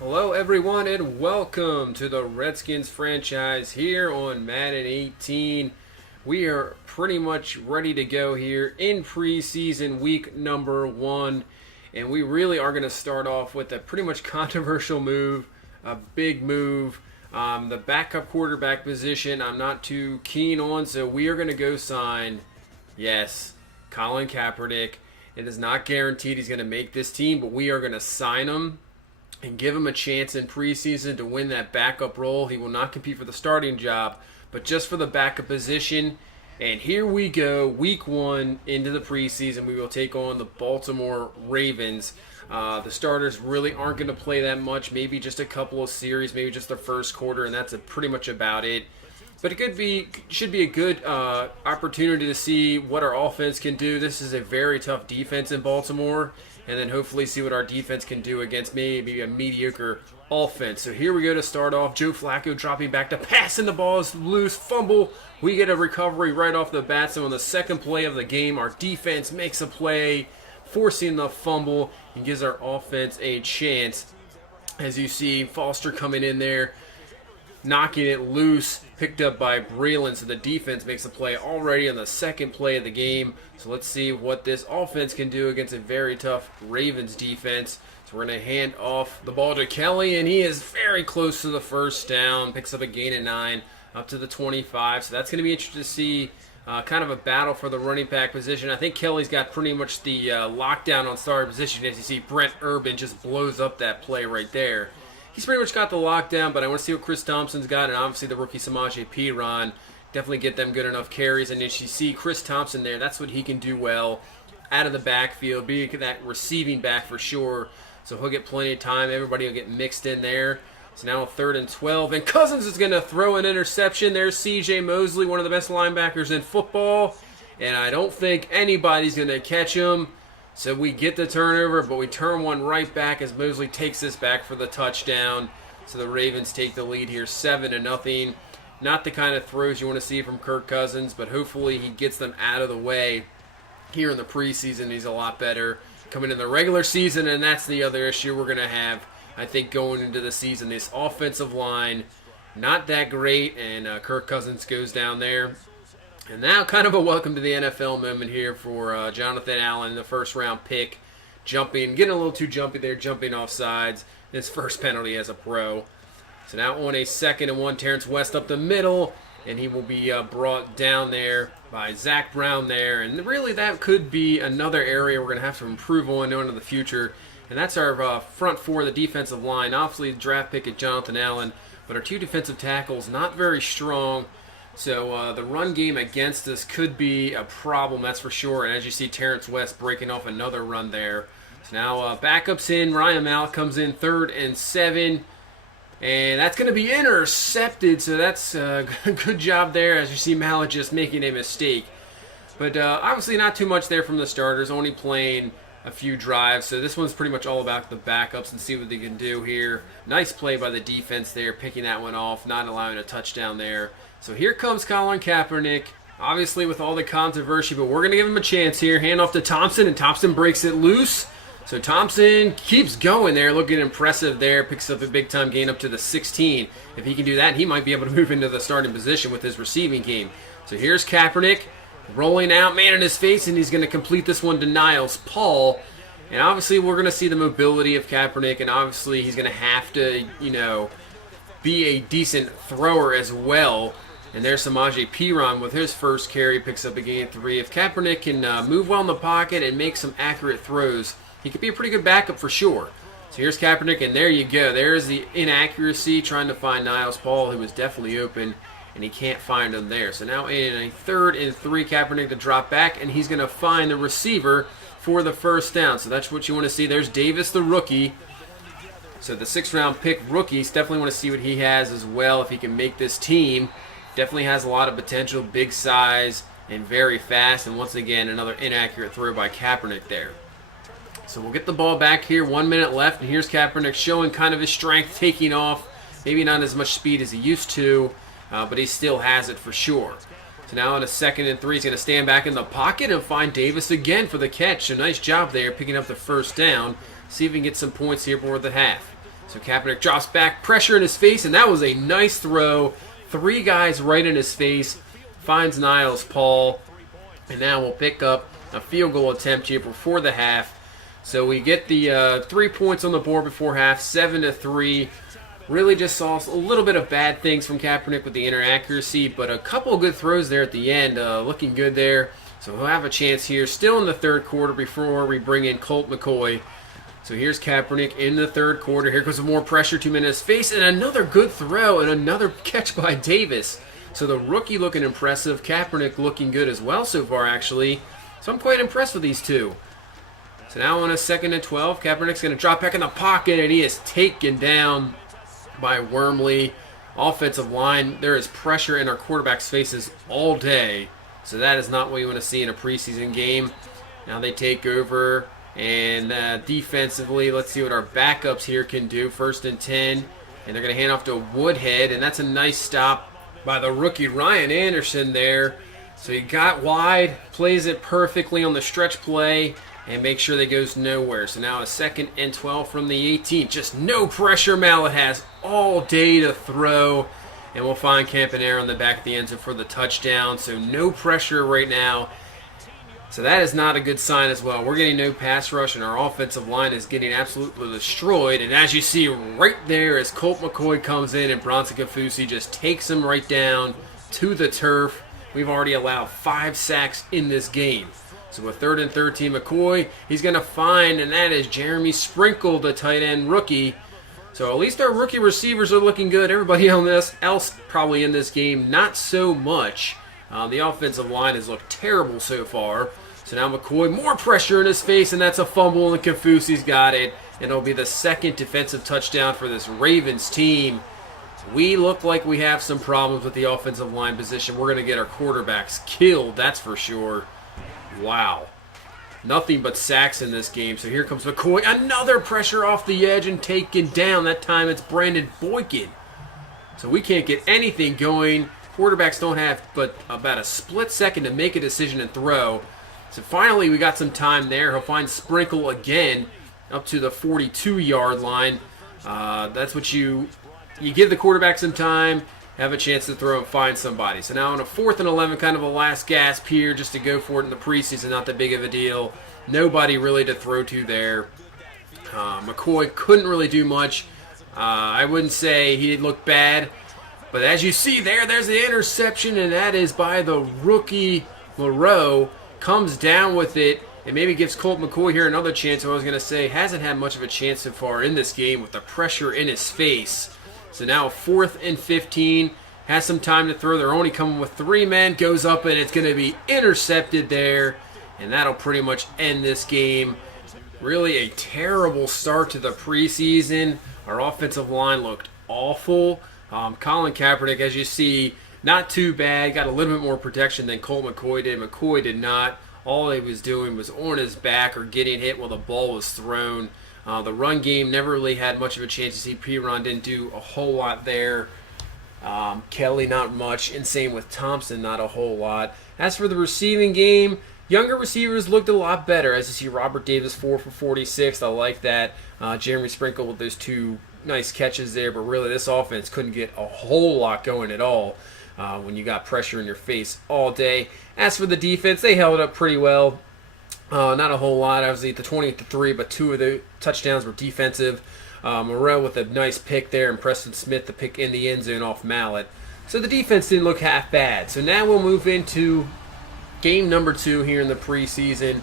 Hello, everyone, and welcome to the Redskins franchise here on Madden 18. We are pretty much ready to go here in preseason week number 1, and we really are going to start off with a pretty much controversial move, a big move. The backup quarterback position I'm not too keen on, so we are going to go sign, yes, Colin Kaepernick. It is not guaranteed he's going to make this team, but we are going to sign him and give him a chance in preseason to win that backup role. He will not compete for the starting job, but just for the backup position. And here we go, week 1 into the preseason. We will take on the Baltimore Ravens. The starters really aren't going to play that much, maybe just a couple of series, maybe just the first quarter, and that's pretty much about it. But it should be a good opportunity to see what our offense can do. This is a very tough defense in Baltimore, and then hopefully see what our defense can do against maybe a mediocre offense. So here we go to start off. Joe Flacco dropping back to pass, and the ball is loose. Fumble. We get a recovery right off the bat. So on the second play of the game, our defense makes a play, forcing the fumble, and gives our offense a chance. As you see, Foster coming in there, knocking it loose, picked up by Braylon, so the defense makes a play already on the second play of the game. So let's see what this offense can do against a very tough Ravens defense. So we're going to hand off the ball to Kelly, and he is very close to the first down, picks up a gain of 9 up to the 25. So that's going to be interesting to see, kind of a battle for the running back position. I think Kelly's got pretty much the lockdown on starting position. As you see, Brent Urban just blows up that play right there. He's pretty much got the lockdown, but I want to see what Chris Thompson's got, and obviously the rookie Samaje Perine. Definitely get them good enough carries, and as you see Chris Thompson there, that's what he can do well, out of the backfield, be that receiving back for sure, so he'll get plenty of time. Everybody will get mixed in there. So now 3rd and 12, and Cousins is going to throw an interception. There's C.J. Mosley, one of the best linebackers in football, and I don't think anybody's going to catch him. So we get the turnover, but we turn one right back as Mosley takes this back for the touchdown. So the Ravens take the lead here 7-0. Not the kind of throws you want to see from Kirk Cousins, but hopefully he gets them out of the way. Here in the preseason, he's a lot better. Coming in the regular season, and that's the other issue we're going to have, I think, going into the season. This offensive line, not that great, and Kirk Cousins goes down there. And now kind of a welcome to the NFL moment here for Jonathan Allen, the first-round pick, getting a little too jumpy there, jumping off sides. His first penalty as a pro. So now on a 2nd and 1, Terrence West up the middle, and he will be brought down there by Zach Brown there. And really that could be another area we're going to have to improve on into the future. And that's our front four, the defensive line. Obviously, the draft pick at Jonathan Allen, but our 2 defensive tackles not very strong. So the run game against us could be a problem, that's for sure. And as you see, Terrence West breaking off another run there. So now backups in. Ryan Mallett comes in 3rd and 7. And that's going to be intercepted. So that's a good job there. As you see, Mallett just making a mistake. But obviously not too much there from the starters, only playing a few drives. So this one's pretty much all about the backups and see what they can do here. Nice play by the defense there, picking that one off, not allowing a touchdown there. So here comes Colin Kaepernick, obviously with all the controversy, but we're going to give him a chance here. Hand off to Thompson, and Thompson breaks it loose. So Thompson keeps going there, looking impressive there, picks up a big-time gain up to the 16. If he can do that, he might be able to move into the starting position with his receiving game. So here's Kaepernick, rolling out, man in his face, and he's going to complete this one to Niles Paul. And obviously we're going to see the mobility of Kaepernick, and obviously he's going to have to, be a decent thrower as well. And there's Samaje Perine with his first carry, picks up a gain of 3. If Kaepernick can move well in the pocket and make some accurate throws, he could be a pretty good backup for sure. So here's Kaepernick, and there you go. There's the inaccuracy, trying to find Niles Paul, who was definitely open, and he can't find him there. So now in a 3rd and 3, Kaepernick to drop back, and he's going to find the receiver for the first down. So that's what you want to see. There's Davis, the rookie. So the 6th-round pick rookies, definitely want to see what he has as well, if he can make this team. Definitely has a lot of potential, big size, and very fast. And once again, another inaccurate throw by Kaepernick there. So we'll get the ball back here, 1 minute left, and here's Kaepernick showing kind of his strength, taking off. Maybe not as much speed as he used to, but he still has it for sure. So now on a 2nd and 3, he's going to stand back in the pocket and find Davis again for the catch. So nice job there, picking up the first down. See if we can get some points here before the half. So Kaepernick drops back, pressure in his face, and that was a nice throw. 3 guys right in his face. Finds Niles Paul. And now we'll pick up a field goal attempt here before the half. So we get the 3 points on the board before half, 7-3. Really just saw a little bit of bad things from Kaepernick with the inaccuracy, but a couple of good throws there at the end, looking good there. So he'll have a chance here, still in the third quarter before we bring in Colt McCoy. So here's Kaepernick in the third quarter. Here goes some more pressure, 2 minutes face, and another good throw and another catch by Davis. So the rookie looking impressive, Kaepernick looking good as well so far actually. So I'm quite impressed with these two. So now on a 2nd and 12, Kaepernick's going to drop back in the pocket, and he is taken down by Wormley. Offensive line, there is pressure in our quarterback's faces all day. So that is not what you want to see in a preseason game. Now they take over, and defensively, let's see what our backups here can do. 1st and 10, and they're going to hand off to Woodhead, and that's a nice stop by the rookie Ryan Anderson there. So he got wide, plays it perfectly on the stretch play, and make sure that goes nowhere. So now a 2nd and 12 from the 18. Just no pressure. Mallet has all day to throw. And we'll find Campanera on the back of the end zone for the touchdown. So no pressure right now. So that is not a good sign as well. We're getting no pass rush, and our offensive line is getting absolutely destroyed. And as you see right there, as Colt McCoy comes in and Bronson Kafusi just takes him right down to the turf. We've already allowed 5 sacks in this game. So a 3rd and 13, McCoy, he's going to find, and that is Jeremy Sprinkle, the tight end rookie. So at least our rookie receivers are looking good. Everybody else probably in this game, not so much. The offensive line has looked terrible so far. So now McCoy, more pressure in his face, and that's a fumble, and Kafusi's got it. And it'll be the 2nd defensive touchdown for this Ravens team. We look like we have some problems with the offensive line position. We're going to get our quarterbacks killed, that's for sure. Wow. Nothing but sacks in this game. So here comes McCoy. Another pressure off the edge and taken down. That time it's Brandon Boykin. So we can't get anything going. Quarterbacks don't have but about a split second to make a decision and throw. So finally we got some time there. He'll find Sprinkle again up to the 42-yard line. That's what you give the quarterback some time, have a chance to throw and find somebody. So now on a 4th and 11, kind of a last gasp here just to go for it in the preseason, not that big of a deal. Nobody really to throw to there. McCoy couldn't really do much. I wouldn't say he did look bad. But as you see there's the interception, and that is by the rookie Moreau. Comes down with it, and maybe gives Colt McCoy here another chance. I was going to say, hasn't had much of a chance so far in this game with the pressure in his face. So now 4th and 15, has some time to throw. They're only coming with 3 men, goes up, and it's going to be intercepted there. And that'll pretty much end this game. Really a terrible start to the preseason. Our offensive line looked awful. Colin Kaepernick, as you see, not too bad. Got a little bit more protection than Colt McCoy did. McCoy did not. All he was doing was on his back or getting hit while the ball was thrown. The run game never really had much of a chance. You see P-Ron didn't do a whole lot there. Kelly not much. And same with Thompson, not a whole lot. As for the receiving game, younger receivers looked a lot better. As you see Robert Davis 4 for 46. I like that. Jeremy Sprinkle with those 2 nice catches there. But really this offense couldn't get a whole lot going at all when you got pressure in your face all day. As for the defense, they held up pretty well. Not a whole lot. Obviously, the 20-3, but 2 of the touchdowns were defensive. Moreau with a nice pick there, and Preston Smith the pick in the end zone off Mallet. So the defense didn't look half bad. So now we'll move into game number 2 here in the preseason.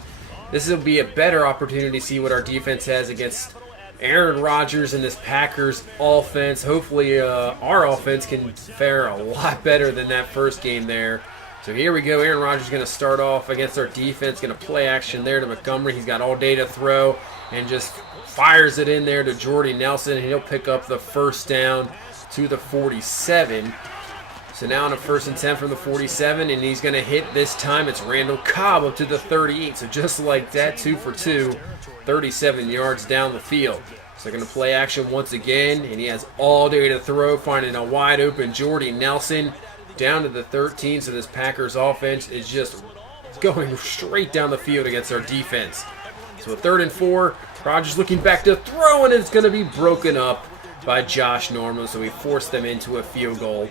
This will be a better opportunity to see what our defense has against Aaron Rodgers and this Packers offense. Hopefully our offense can fare a lot better than that first game there. So here we go. Aaron Rodgers is going to start off against our defense. Going to play action there to Montgomery. He's got all day to throw and just fires it in there to Jordy Nelson. And he'll pick up the first down to the 47. So now on a 1st and 10 from the 47. And he's going to hit this time. It's Randall Cobb up to the 38. So just like that, 2 for 2. 37 yards down the field. So they're going to play action once again. And he has all day to throw. Finding a wide open Jordy Nelson. Down to the 13, so this Packers offense is just going straight down the field against our defense. So a 3rd and 4, Rodgers looking back to throw, and it's going to be broken up. by Josh Norman, so we forced them into a field goal.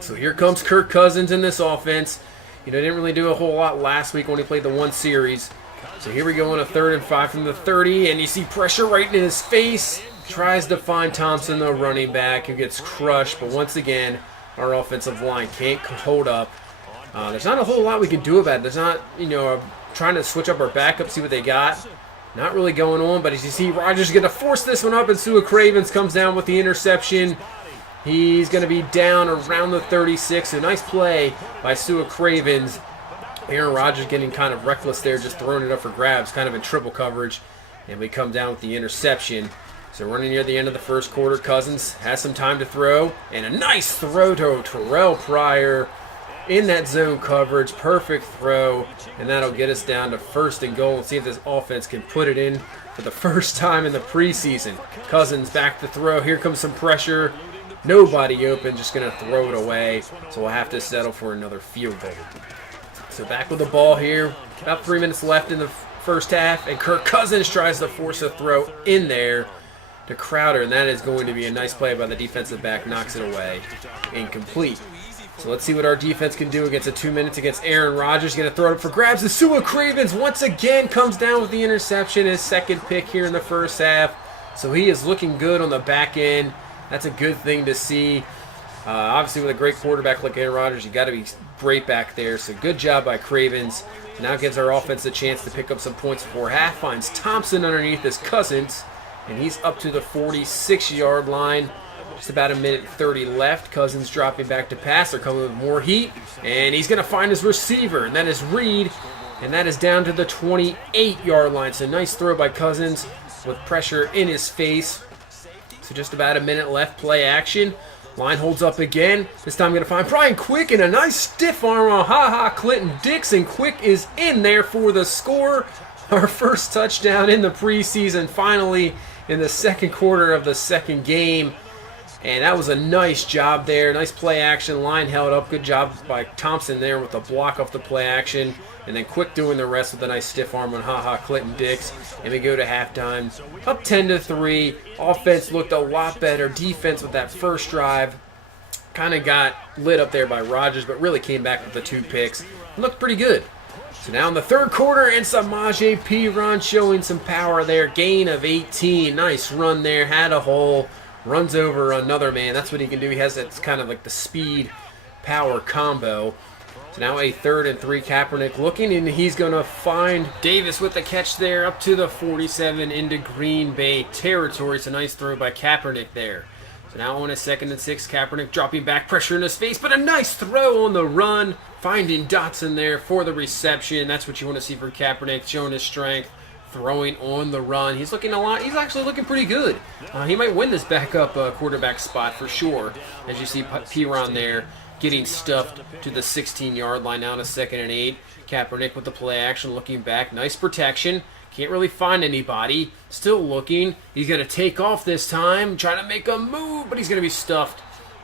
So here comes Kirk Cousins in this offense. Didn't really do a whole lot last week when he played the one series. So here we go on a 3rd and 5 from the 30, and you see pressure right in his face. Tries to find Thompson, the running back, who gets crushed. But once again, our offensive line can't hold up. There's not a whole lot we can do about it. There's not, trying to switch up our backup, see what they got. Not really going on, but as you see, Rodgers going to force this one up, and Sua Cravens comes down with the interception. He's going to be down around the 36. A nice play by Sua Cravens. Aaron Rodgers getting kind of reckless there, just throwing it up for grabs, kind of in triple coverage. And we come down with the interception. So running near the end of the first quarter, Cousins has some time to throw. And a nice throw to Terrell Pryor in that zone coverage. Perfect throw. And that'll get us down to 1st and goal. And see if this offense can put it in for the first time in the preseason. Cousins back to throw. Here comes some pressure. Nobody open, just going to throw it away. So we'll have to settle for another field goal. So back with the ball here. About 3 minutes left in the first half. And Kirk Cousins tries to force a throw in there to Crowder. And that is going to be a nice play by the defensive back. Knocks it away. Incomplete. So let's see what our defense can do against 2 minutes against Aaron Rodgers. Going to throw it up for grabs. And Sua Cravens once again comes down with the interception. His 2nd pick here in the first half. So he is looking good on the back end. That's a good thing to see. Obviously, with a great quarterback like Aaron Rodgers, you got to be great back there. So good job by Cravens. Now gives our offense a chance to pick up some points before half. Finds Thompson underneath his Cousins, and he's up to the 46-yard line. Just about 1:30 left. Cousins dropping back to pass. They're coming with more heat, and he's going to find his receiver, and that is Reed, and that is down to the 28-yard line. So nice throw by Cousins with pressure in his face. So just about 1 minute left, play action. Line holds up again. This time going to find Brian Quick and a nice stiff arm on Clinton Dixon. Quick is in there for the score. Our first touchdown in the preseason, finally in the second quarter of the second game. And that was a nice job there. Nice play action. Line held up. Good job by Thompson there with the block off the play action. And then Quick doing the rest with a nice stiff arm on Clinton Dix. And we go to halftime. Up 10-3. Offense looked a lot better. Defense with that first drive kind of got lit up there by Rodgers, but really came back with the 2 picks. It looked pretty good. So now in the third quarter, and Samaje Perine showing some power there. Gain of 18. Nice run there. Had a hole. Runs over another man. That's what he can do. He has that kind of like the speed power combo. So now a 3rd and 3. Kaepernick looking, and he's going to find Davis with the catch there up to the 47 into Green Bay territory. It's a nice throw by Kaepernick there. So now on a 2nd and 6. Kaepernick dropping back, pressure in his face, but a nice throw on the run. Finding Dotson there for the reception. That's what you want to see from Kaepernick, showing his strength. Throwing on the run. He's looking a lot. He's actually looking pretty good. He might win this backup quarterback spot for sure. As you see Perine there getting stuffed to the 16-yard line now on a 2nd and 8. Kaepernick with the play action looking back. Nice protection. Can't really find anybody. Still looking. He's going to take off this time. Trying to make a move, but he's going to be stuffed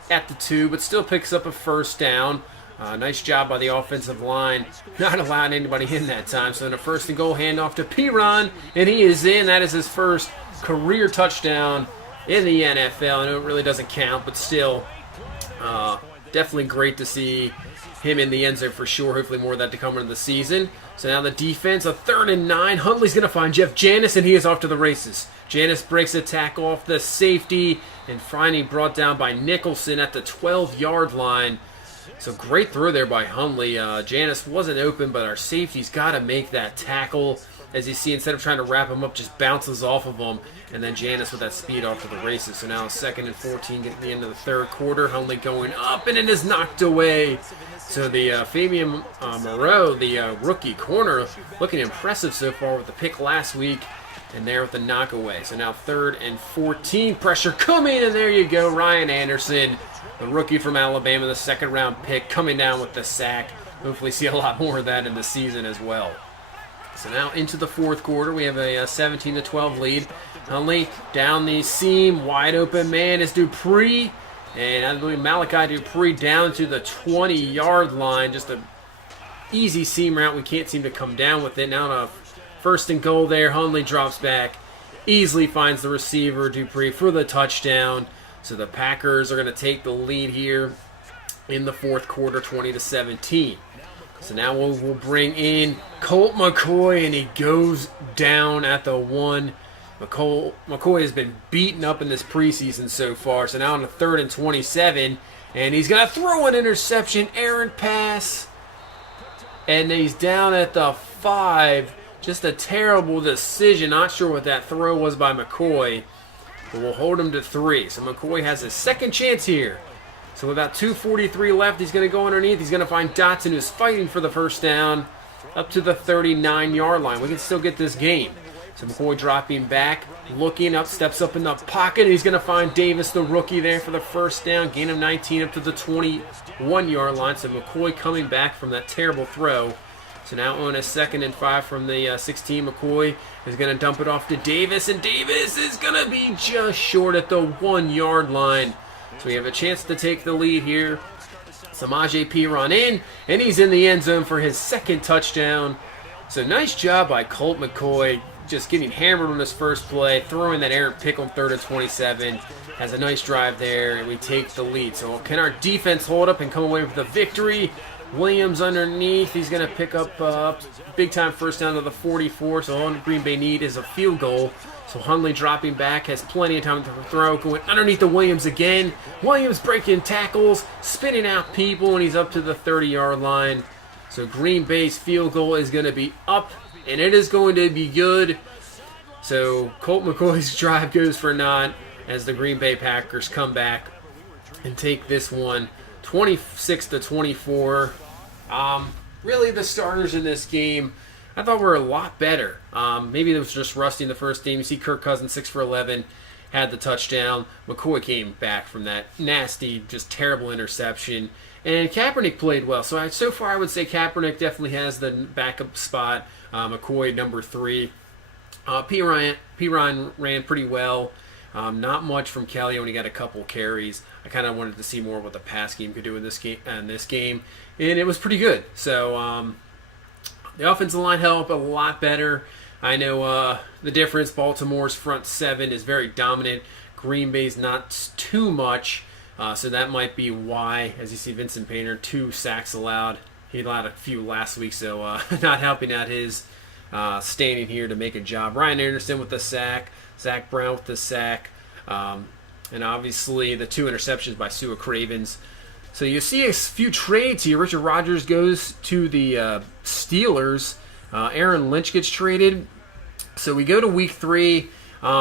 at the 2, but still picks up a first down. Nice job by the offensive line. Not allowing anybody in that time. So then a 1st and goal handoff to Perine, and he is in. That is his first career touchdown in the NFL. I know it really doesn't count, but still definitely great to see him in the end zone for sure. Hopefully more of that to come into the season. So now the defense, a 3rd and 9. Huntley's going to find Jeff Janis, and he is off to the races. Janis breaks a tackle off the safety, and finally brought down by Nicholson at the 12-yard line. So great throw there by Huntley. Janis wasn't open, but our safety's got to make that tackle. As you see, instead of trying to wrap him up, just bounces off of him. And then Janis with that speed off to the races. So now 2nd and 14, getting to the end of the third quarter. Huntley going up, and it is knocked away. So the Fabian Moreau, the rookie corner, looking impressive so far with the pick last week. And there with the knockaway. So now 3rd and 14. Pressure coming, and there you go. Ryan Anderson, the rookie from Alabama, the 2nd-round pick, coming down with the sack. Hopefully see a lot more of that in the season as well. So now into the fourth quarter, we have a 17-12 lead. Huntley down the seam, wide open man is Dupree. And I believe Malachi Dupree down to the 20-yard line. Just an easy seam route. We can't seem to come down with it. Now on a 1st and goal there, Huntley drops back. easily finds the receiver, Dupree, for the touchdown. So the Packers are going to take the lead here in the fourth quarter, 20-17. So now we'll bring in Colt McCoy, and he goes down at the 1. McCoy has been beaten up in this preseason so far. So now on the 3rd and 27, and he's going to throw an interception, errant pass, and he's down at the 5. Just a terrible decision. Not sure what that throw was by McCoy, but we'll hold him to 3. So McCoy has his second chance here. So with about 2:43 left, he's going to go underneath. He's going to find Dotson, who's fighting for the first down, up to the 39-yard line. We can still get this game. So McCoy dropping back, looking up, steps up in the pocket, and he's going to find Davis, the rookie, there for the first down. Gain of 19 up to the 21-yard line. So McCoy coming back from that terrible throw. So now on a 2nd and 5 from the 16, McCoy is going to dump it off to Davis, and Davis is going to be just short at the 1-yard line. So we have a chance to take the lead here. Samaje Perine in, and he's in the end zone for his second touchdown. So nice job by Colt McCoy, just getting hammered on his first play, throwing that errant pick on 3rd and 27. Has a nice drive there, and we take the lead. So can our defense hold up and come away with the victory? Williams underneath. He's going to pick up big-time first down to the 44. So all Green Bay need is a field goal. So Hundley dropping back, has plenty of time to throw. Going underneath the Williams again. Williams breaking tackles, spinning out people, and he's up to the 30-yard line. So Green Bay's field goal is going to be up, and it is going to be good. So Colt McCoy's drive goes for naught as the Green Bay Packers come back and take this one 26-24. Really, the starters in this game, I thought were a lot better. Maybe it was just rusty in the first game. You see Kirk Cousins, 6 for 11, had the touchdown. McCoy came back from that nasty, just terrible interception. And Kaepernick played well. So far, I would say Kaepernick definitely has the backup spot. McCoy, number 3. Perine ran pretty well. Not much from Kelly, only got a couple carries. I kind of wanted to see more what the pass game could do in this game, and it was pretty good. So the offensive line held up a lot better. I know the difference. Baltimore's front 7 is very dominant. Green Bay's not too much, so that might be why. As you see, Vincent Painter, 2 sacks allowed. He allowed a few last week, so not helping out his standing here to make a job. Ryan Anderson with the sack. Zach Brown with the sack. And obviously the 2 interceptions by Sua Cravens. So you see a few trades here. Richard Rodgers goes to the Steelers. Aaron Lynch gets traded. So we go to week 3.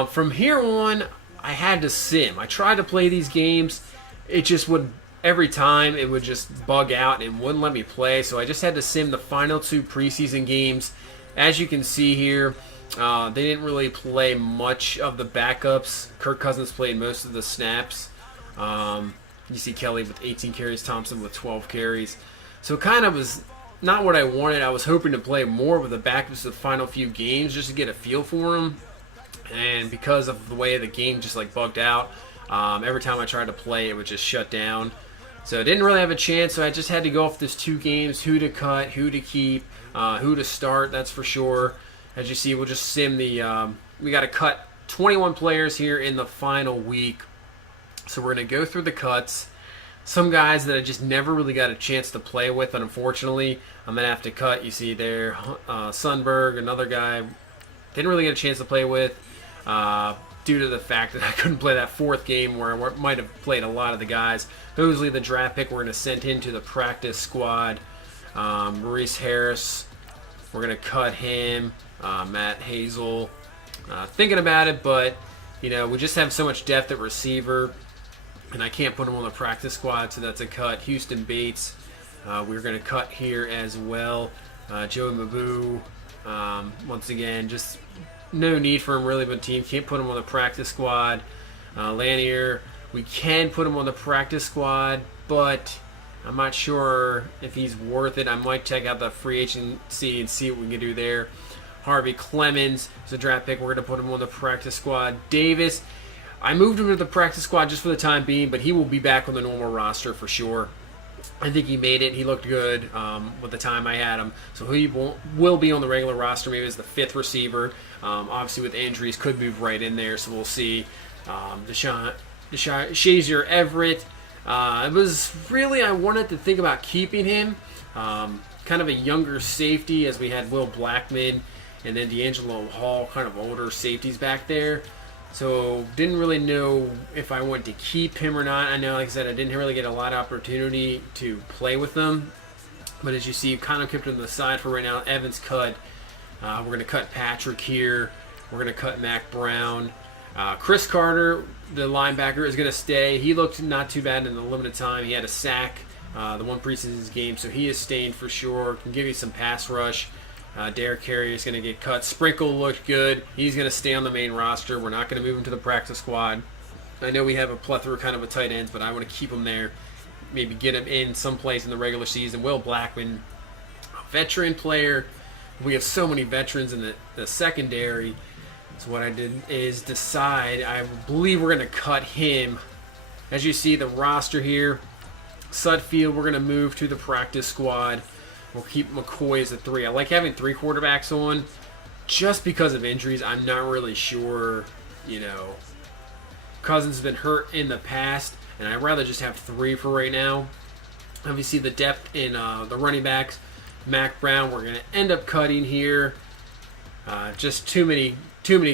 From here on, I had to sim. I tried to play these games. It just would, every time, it would just bug out and wouldn't let me play. So I just had to sim the final 2 preseason games. As you can see here, they didn't really play much of the backups. Kirk Cousins played most of the snaps. You see Kelly with 18 carries, Thompson with 12 carries. So it kind of was not what I wanted. I was hoping to play more with the backups the final few games just to get a feel for them. And because of the way the game just like bugged out, every time I tried to play, it would just shut down. So I didn't really have a chance, so I just had to go off these 2 games, who to cut, who to keep, who to start, that's for sure. As you see, we'll just sim the, we got to cut 21 players here in the final week. So we're going to go through the cuts. Some guys that I just never really got a chance to play with, and unfortunately, I'm going to have to cut. You see there, Sundberg, another guy, didn't really get a chance to play with due to the fact that I couldn't play that 4th game where I might have played a lot of the guys. Mosley, the draft pick, we're going to send him to the practice squad. Maurice Harris, we're going to cut him. Matt Hazel, thinking about it, but you know, we just have so much depth at receiver, and I can't put him on the practice squad, so that's a cut. Houston Bates, we're going to cut here as well. Joey Mabu, once again, just no need for him really, but team can't put him on the practice squad. Lanier, we can put him on the practice squad, but I'm not sure if he's worth it. I might check out the free agency and see what we can do there. Harvey Clemens is a draft pick. We're going to put him on the practice squad. Davis, I moved him to the practice squad just for the time being, but he will be back on the normal roster for sure. I think he made it. He looked good with the time I had him. So he will be on the regular roster, maybe as the 5th receiver. Obviously, with injuries, could move right in there, so we'll see. Shazier Everett. It was really, I wanted to think about keeping him. Kind of a younger safety, as we had Will Blackman and then D'Angelo Hall, kind of older safeties back there. So didn't really know if I wanted to keep him or not. I know, like I said, I didn't really get a lot of opportunity to play with them. But as you see, kind of kept him to the side for right now. Evans cut. We're going to cut Patrick here. We're going to cut Mac Brown. Chris Carter, the linebacker, is going to stay. He looked not too bad in the limited time. He had a sack the one preseason game, so he is staying for sure. Can give you some pass rush. Derek Carey is going to get cut. Sprinkle looked good. He's going to stay on the main roster. We're not going to move him to the practice squad. I know we have a plethora kind of a tight ends, but I want to keep him there. Maybe get him in someplace in the regular season. Will Blackman, a veteran player. We have so many veterans in the secondary. So what I did is decide, I believe we're going to cut him. As you see, the roster here, Sudfield, we're going to move to the practice squad. We'll keep McCoy as a 3. I like having 3 quarterbacks on just because of injuries. I'm not really sure, Cousins has been hurt in the past, and I'd rather just have 3 for right now. Obviously, the depth in the running backs. Mac Brown, we're going to end up cutting here. Just too many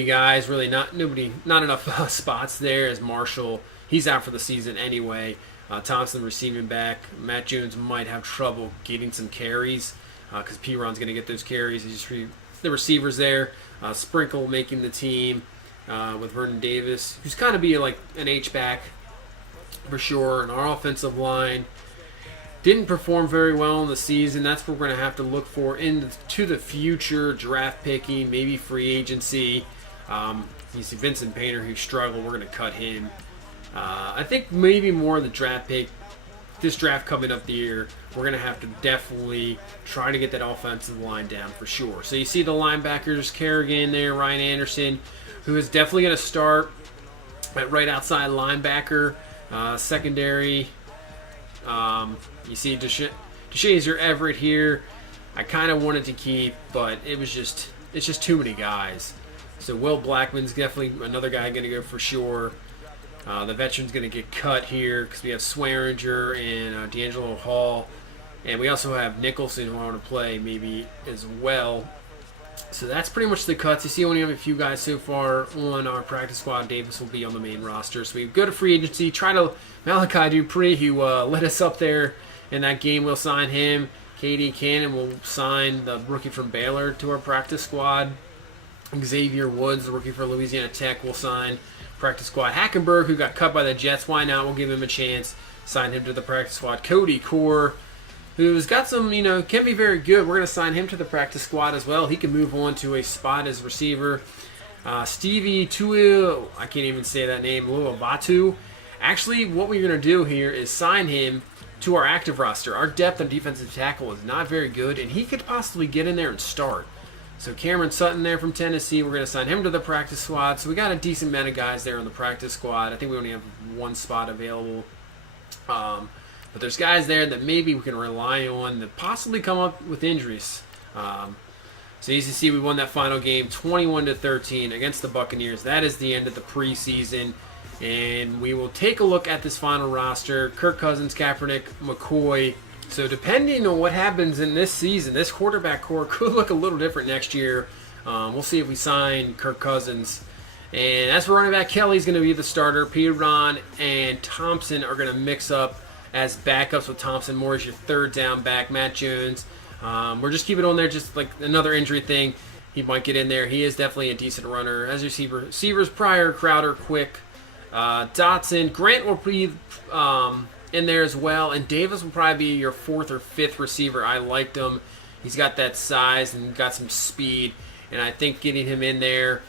guys. Really, not enough spots there. As Marshall, he's out for the season anyway. Thompson receiving back. Matt Jones might have trouble getting some carries because Piron's going to get those carries. He's just the receivers there. Sprinkle making the team with Vernon Davis, who's kind of be like an H-back for sure. And our offensive line didn't perform very well in the season. That's what we're going to have to look for into the future, draft picking, maybe free agency. You see Vincent Painter, who struggled. We're going to cut him. I think maybe more the draft pick. This draft coming up the year, we're going to have to definitely try to get that offensive line down for sure. So you see the linebackers, Kerrigan there, Ryan Anderson, who is definitely going to start at right outside linebacker. Secondary, you see Shazier Everett here. I kind of wanted to keep, but it's just too many guys. So Will Blackman's definitely another guy going to go for sure. The veteran's going to get cut here because we have Swearinger and D'Angelo Hall. And we also have Nicholson who I want to play maybe as well. So that's pretty much the cuts. You see, we only have a few guys so far on our practice squad. Davis will be on the main roster. So we go to free agency. Malachi Dupree, who led us up there in that game, we'll sign him. KD Cannon will sign the rookie from Baylor to our practice squad. Xavier Woods, the rookie for Louisiana Tech, will sign practice squad. Hackenberg, who got cut by the Jets, why not? We'll give him a chance. Sign him to the practice squad. Cody Core, who's got some, can be very good. We're going to sign him to the practice squad as well. He can move on to a spot as receiver. Stevie Tuil, I can't even say that name, Luavatu. Actually, what we're going to do here is sign him to our active roster. Our depth on defensive tackle is not very good, and he could possibly get in there and start. So Cameron Sutton there from Tennessee, we're going to sign him to the practice squad. So we got a decent amount of guys there on the practice squad. I think we only have 1 spot available. But there's guys there that maybe we can rely on that possibly come up with injuries. So as you see, we won that final game 21-13 against the Buccaneers. That is the end of the preseason. And we will take a look at this final roster. Kirk Cousins, Kaepernick, McCoy. So depending on what happens in this season, this quarterback core could look a little different next year. We'll see if we sign Kirk Cousins. And as for running back, Kelly's going to be the starter. Piron and Thompson are going to mix up as backups with Thompson more as your third down back. Matt Jones, we're just keeping it on there just like another injury thing. He might get in there. He is definitely a decent runner. As receivers, Pryor, Crowder, Quick, Dotson. Grant will be in there as well, and Davis will probably be your 4th or 5th receiver. I liked him. He's got that size and got some speed, and I think getting him in there,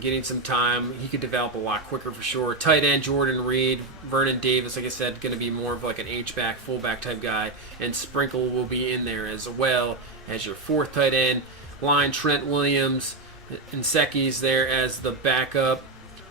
getting some time, he could develop a lot quicker for sure. Tight end, Jordan Reed. Vernon Davis, like I said, going to be more of like an H-back, fullback type guy, and Sprinkle will be in there as well as your 4th tight end. Line, Trent Williams, and Secchi's there as the backup.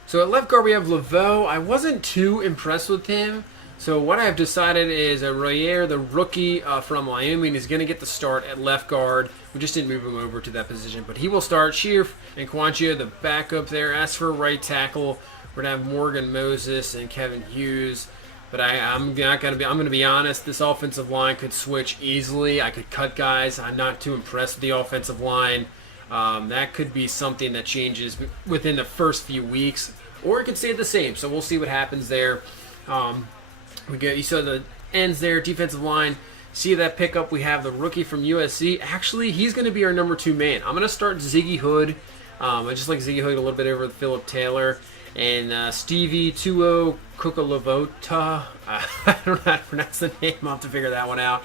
So at left guard, we have Laveau. I wasn't too impressed with him. So what I've decided is Royer, the rookie from Wyoming, is going to get the start at left guard. We just didn't move him over to that position, but he will start. Sheaf and Quanchio, the backup there. As for right tackle, we're going to have Morgan Moses and Kevin Hughes. But I'm not going to be. I'm going to be honest. This offensive line could switch easily. I could cut guys. I'm not too impressed with the offensive line. That could be something that changes within the first few weeks, or it could stay the same. So we'll see what happens there. You saw the ends there, defensive line. See that pickup? We have the rookie from USC. Actually, he's going to be our number 2 man. I'm going to start Ziggy Hood. I just like Ziggy Hood a little bit over Philip Taylor. And Stevie Tuo Kukalavota. I don't know how to pronounce the name. I'll have to figure that one out.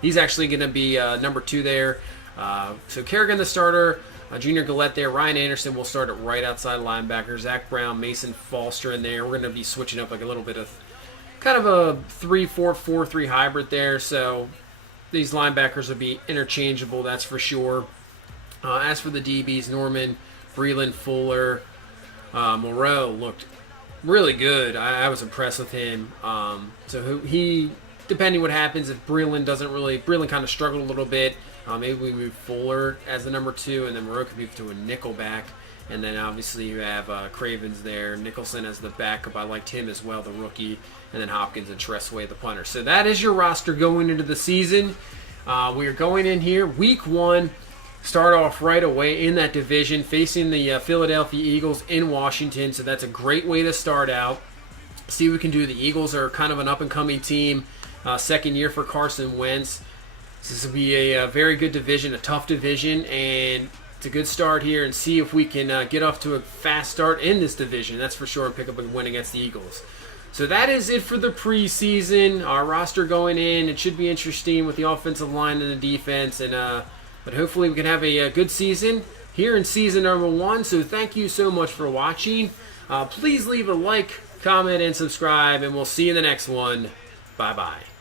He's actually going to be number 2 there. So Kerrigan the starter. Junior Gillette there. Ryan Anderson will start at right outside linebacker. Zach Brown, Mason Foster in there. We're going to be switching up like a little bit of kind of a 3-4-4-3 hybrid there. So these linebackers will be interchangeable, that's for sure. As for the DBs, Norman, Breland, Fuller, Moreau looked really good. I was impressed with him. So he, depending what happens, if Breland kind of struggled a little bit, maybe we move Fuller as the number 2, and then Moreau could move to a nickel back. And then obviously you have Cravens there, Nicholson as the backup. I liked him as well, the rookie. And then Hopkins and Tressway, the punter. So that is your roster going into the season. We are going in here, week 1. Start off right away in that division, facing the Philadelphia Eagles in Washington. So that's a great way to start out. See what we can do. The Eagles are kind of an up-and-coming team. Second year for Carson Wentz. This will be a very good division, a tough division, and it's a good start here, and see if we can get off to a fast start in this division. That's for sure, and pick up a win against the Eagles. So that is it for the preseason. Our roster going in. It should be interesting with the offensive line and the defense, and but hopefully we can have a good season here in season number 1. So thank you so much for watching. Please leave a like, comment, and subscribe, and we'll see you in the next one. Bye-bye.